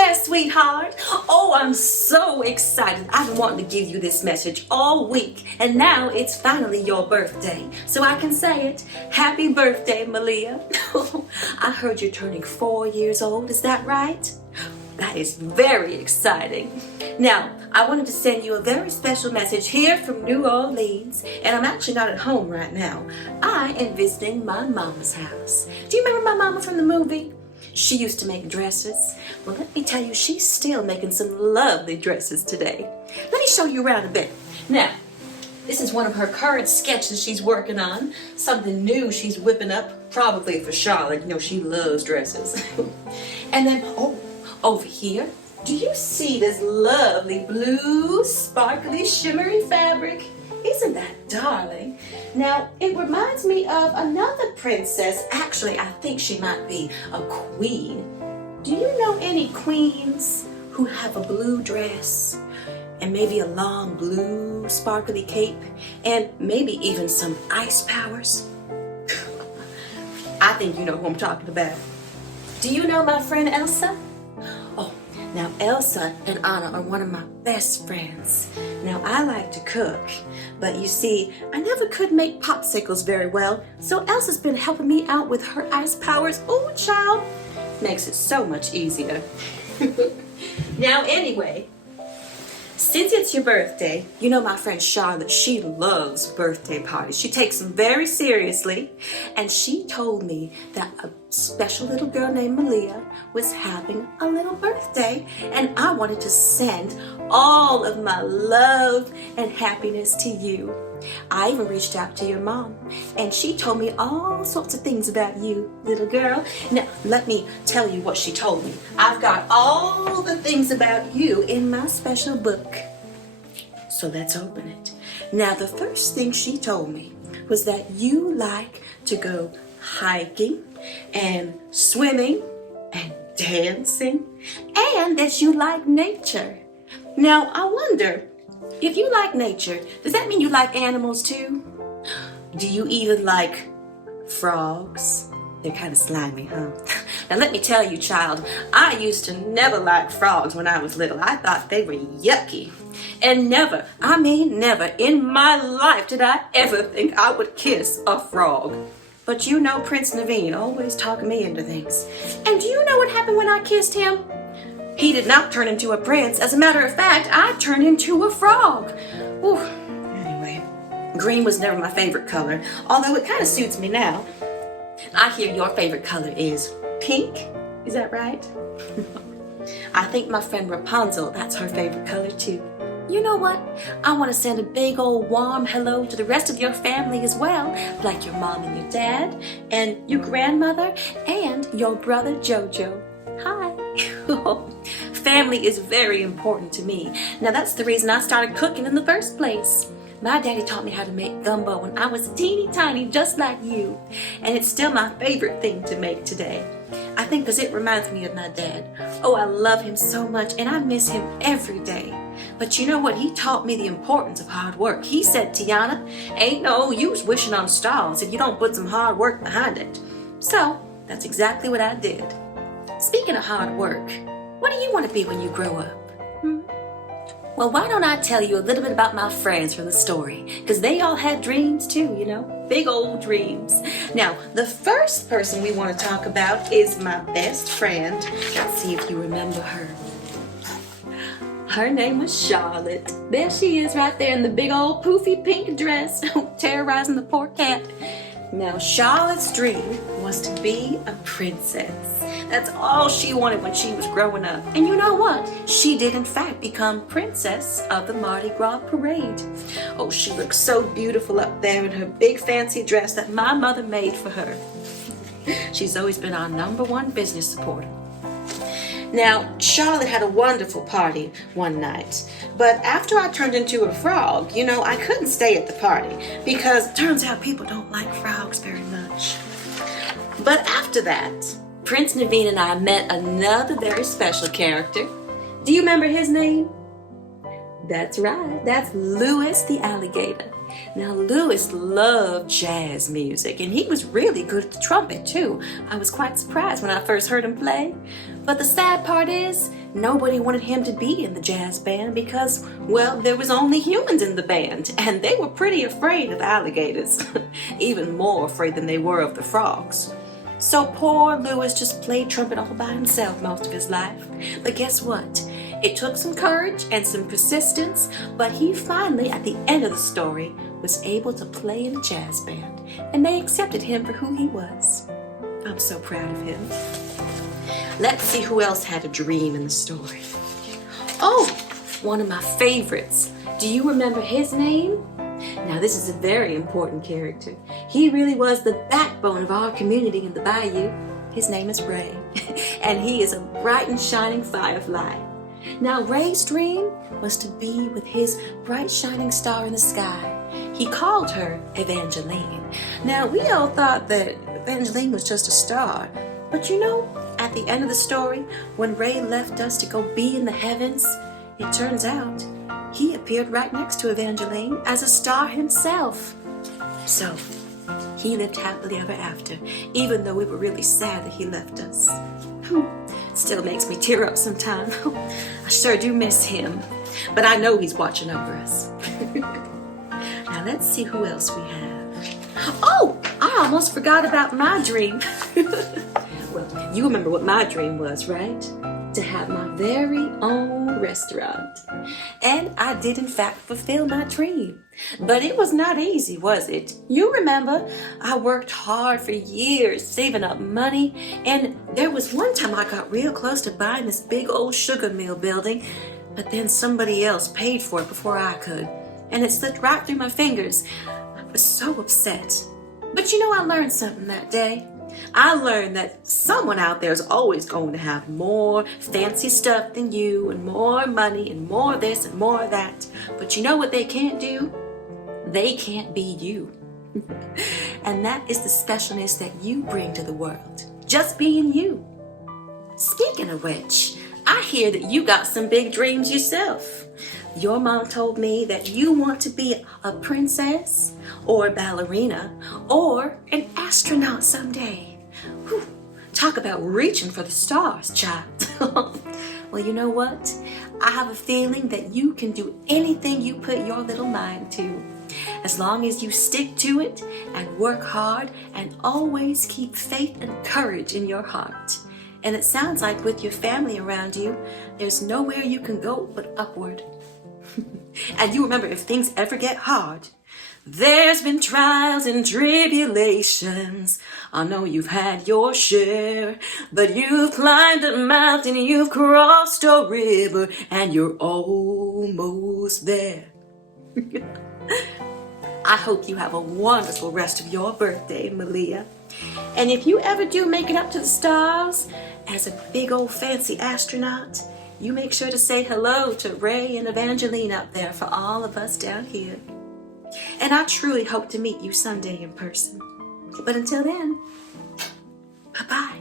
there, sweetheart. Oh, I'm so excited. I've been wanting to give you this message all week, and now it's finally your birthday, so I can say it. Happy birthday, Malia. I heard you're turning 4 years old, is that right? That is very exciting. Now, I wanted to send you a very special message here from New Orleans, and I'm actually not at home right now. I am visiting my mama's house. Do you remember my mama from the movie? She used to make dresses. Well, let me tell you, she's still making some lovely dresses today. Let me show you around a bit. Now, this is one of her current sketches she's working on. Something new she's whipping up, probably for Charlotte. You know, she loves dresses. And then, over here, do you see this lovely blue, sparkly, shimmery fabric? Isn't that darling? Now, it reminds me of another princess. Actually, I think she might be a queen. Do you know any queens who have a blue dress and maybe a long blue sparkly cape and maybe even some ice powers? I think you know who I'm talking about. Do you know my friend Elsa? Oh, now Elsa and Anna are one of my best friends. Now I like to cook, but you see, I never could make popsicles very well, so Elsa's been helping me out with her ice powers. Oh, child, makes it so much easier. Now anyway, since it's your birthday, you know my friend Charlotte, she loves birthday parties. She takes them very seriously, and she told me that a special little girl named Malia was having a little birthday, and I wanted to send all of my love and happiness to you. I even reached out to your mom, and she told me all sorts of things about you, little girl. Now, let me tell you what she told me. I've got all the things about you in my special book. So let's open it. Now, the first thing she told me was that you like to go hiking and swimming and dancing, and that you like nature. Now, I wonder, if you like nature, does that mean you like animals too? Do you even like frogs? They're kind of slimy, huh? Now let me tell you, child, I used to never like frogs when I was little. I thought they were yucky. And never, I mean never, in my life did I ever think I would kiss a frog. But you know Prince Naveen always talking me into things. And do you know what happened when I kissed him? He did not turn into a prince. As a matter of fact, I turned into a frog. Ooh. Anyway, green was never my favorite color, although it kind of suits me now. I hear your favorite color is pink. Is that right? I think my friend Rapunzel, that's her favorite color too. You know what? I want to send a big old warm hello to the rest of your family as well, like your mom and your dad, and your grandmother, and your brother Jojo. Hi. Family is very important to me. Now that's the reason I started cooking in the first place. My daddy taught me how to make gumbo when I was teeny tiny, just like you. And it's still my favorite thing to make today. I think because it reminds me of my dad. Oh, I love him so much and I miss him every day. But you know what? He taught me the importance of hard work. He said, Tiana, ain't no use wishing on stars if you don't put some hard work behind it. So that's exactly what I did. Speaking of hard work, what do you want to be when you grow up? Well, why don't I tell you a little bit about my friends from the story? Because they all had dreams too, you know, big old dreams. Now, the first person we want to talk about is my best friend. Let's see if you remember her. Her name was Charlotte. There she is right there in the big old poofy pink dress, terrorizing the poor cat. Now, Charlotte's dream was to be a princess. That's all she wanted when she was growing up. And you know what? She did, in fact, become princess of the Mardi Gras parade. Oh, she looked so beautiful up there in her big fancy dress that my mother made for her. She's always been our #1 business supporter. Now, Charlotte had a wonderful party one night, but after I turned into a frog, you know, I couldn't stay at the party because it turns out people don't like frogs very much. But after that, Prince Naveen and I met another very special character. Do you remember his name? That's right, that's Louis the alligator. Now, Louis loved jazz music, and he was really good at the trumpet too. I was quite surprised when I first heard him play. But the sad part is, nobody wanted him to be in the jazz band because, well, there was only humans in the band, and they were pretty afraid of alligators, even more afraid than they were of the frogs. So poor Louis just played trumpet all by himself most of his life. But guess what? It took some courage and some persistence, but he finally, at the end of the story, was able to play in a jazz band, and they accepted him for who he was. I'm so proud of him. Let's see who else had a dream in the story. Oh, one of my favorites. Do you remember his name? Now, this is a very important character. He really was the backbone of our community in the bayou. His name is Ray, and he is a bright and shining firefly. Now, Ray's dream was to be with his bright shining star in the sky. He called her Evangeline. Now, we all thought that Evangeline was just a star, but you know, at the end of the story, when Ray left us to go be in the heavens, it turns out he appeared right next to Evangeline as a star himself. So, he lived happily ever after, even though we were really sad that he left us. Still makes me tear up sometimes. I sure do miss him, but I know he's watching over us. Now let's see who else we have. Oh, I almost forgot about my dream. Well, you remember what my dream was, right? To have my very own restaurant. And I did in fact fulfill my dream. But it was not easy, was it? You remember, I worked hard for years saving up money, and there was one time I got real close to buying this big old sugar mill building, but then somebody else paid for it before I could, and it slipped right through my fingers. I was so upset. But you know, I learned something that day. I learned that someone out there is always going to have more fancy stuff than you, and more money, and more this and more that. But you know what they can't do? They can't be you. And that is the specialness that you bring to the world. Just being you. Speaking of which, I hear that you got some big dreams yourself. Your mom told me that you want to be a princess, or a ballerina, or an astronaut someday. Whew. Talk about reaching for the stars, child. Well, you know what? I have a feeling that you can do anything you put your little mind to, as long as you stick to it and work hard and always keep faith and courage in your heart. And it sounds like with your family around you, there's nowhere you can go but upward. And you remember, if things ever get hard, there's been trials and tribulations. I know you've had your share, but you've climbed a mountain, you've crossed a river, and you're almost there. I hope you have a wonderful rest of your birthday, Malia. And if you ever do make it up to the stars as a big old fancy astronaut, you make sure to say hello to Ray and Evangeline up there for all of us down here. And I truly hope to meet you someday in person. But until then, bye-bye.